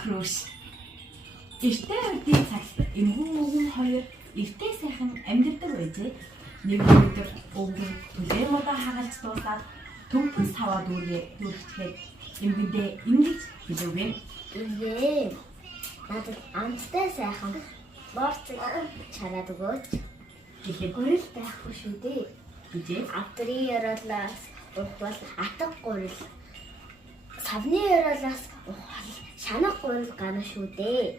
Өнгөрөөш. Эртний үеийн цагт эмгэн хоёр эртний сайхан амьдардаг байжээ. Нэг өдөр өвгөн түлээ модоо хагалж дуусаад төмпөс саваа дүүргэхэд эмгэндээ ингэж хэлвэн. Ээ. Надад амттай сайхан борцог чараад өгөөч. Гэхэд Гурил байхгүй шүү дээ. гэжээ. Авдрын яриалаас ухвал атга гурил. Савны яриалаас ухвал шанах гурил гана шүү дээ.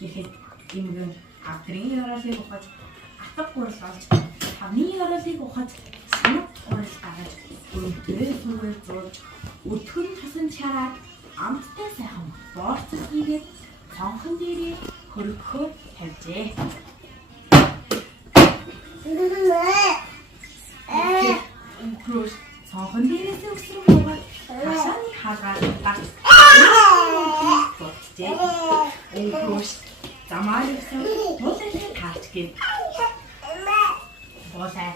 Гэхэд эмгэн авдрын ёроолыг ухаж атга гурал олж тавны ёроолыг ухаж санаг гурал гаргаж өнтөө сүргээр зурж өтгөн тасан чараад амттай сайхан борцог хийгээд цонхон дээрээ хөргөхөө тавьжээ. Өнгөрөөш цонхон дээрээс өсрөн буугаад хашааны хагаар гарч болжээ. Өнгөрөөш замаарсан тулын таарч гээд боосай.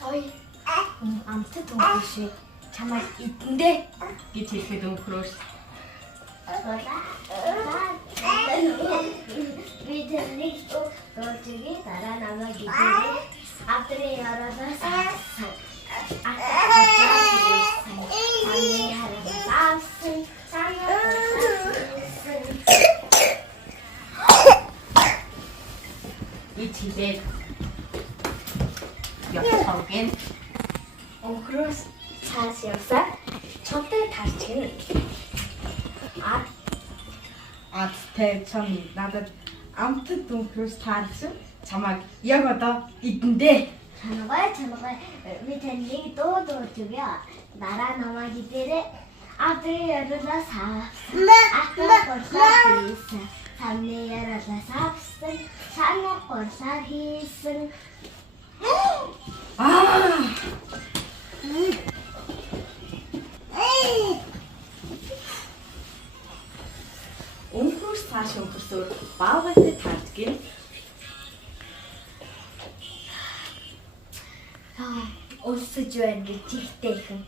Хой амттай өгөөш. Чамайг идэндээ гэж хэлэхэд өнгөрөөш Видеоник дөржиги дараа намайг идээ. Авдрын яриалаас ичээд явахгүйн өнгөрөөс цааш явсаа чонтой тарчгэн. Адтай чам надад амтд өнгөрөөс таарсан чамайг яг одоо идэндээ Чанагай би таны дуу дуулж өгье. Дараа намайг идээрэй. Авдрын яриалаас хийсэн. Самны яриалаас авсан. Санаа горлаар хийсэн. өнгөрөөс цааш өнгөрсөөр баагатай таардгийн Өлсөж байна гэж чихтэй ихэн.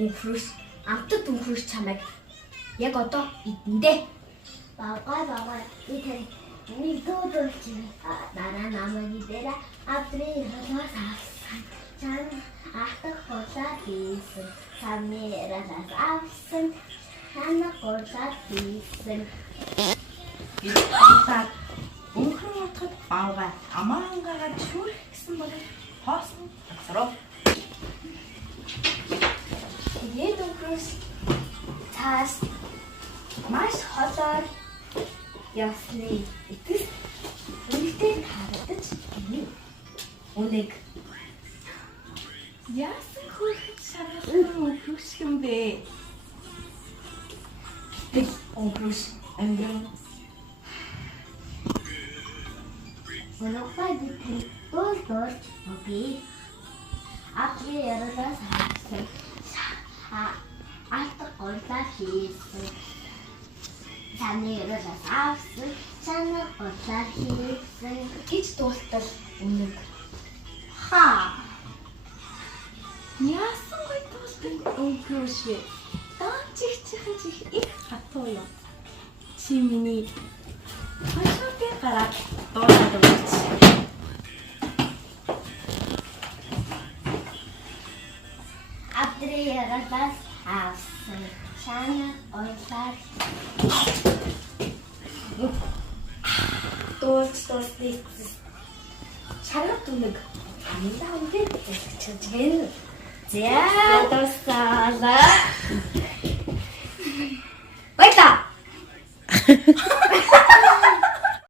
Өнгөрөөс амтд өнгөрөөс чамайг яг одоо идэндээ. Бага би тань нэг дуу дуулж өгье. Дараа намайг идээрэй. Авдрын яриалаас авсан. Чан ахтах горлаар хийсэн. Самны яриалаас авсан. Хана горлаар хийсэн. бидээ өнгөрөн утгад баага амаангагаа шүүрх гэсэн бол хоосон агсараа. Тэгээд өнгөрөөс цаас маш холоор явсны итгэс үнэтэй харагдаж байна. Үнэг Яасан хөрхөж шаргалсан өнгөрөөс юм бэ? Тэг өнгөрөөс ангин Өнөөхөө ditэн дуулж өгье. Авдрын яриалаас авсан. Алтар горлаар хийсэн. Самны яриалаас авсан. Санаа горлаар хийсэн. Гэж дуултал үнэг. яасан гой туултан өнгөрөөс вэ? Даанчигчийн их хатуу юм. Чи миний хашуутай гараад дуулаад өгч. Авдрын яриалаас авсан. Санаа горлаар дуулж чанарт үнэг. Амилаа үнэ гэж байна. За дуусаа.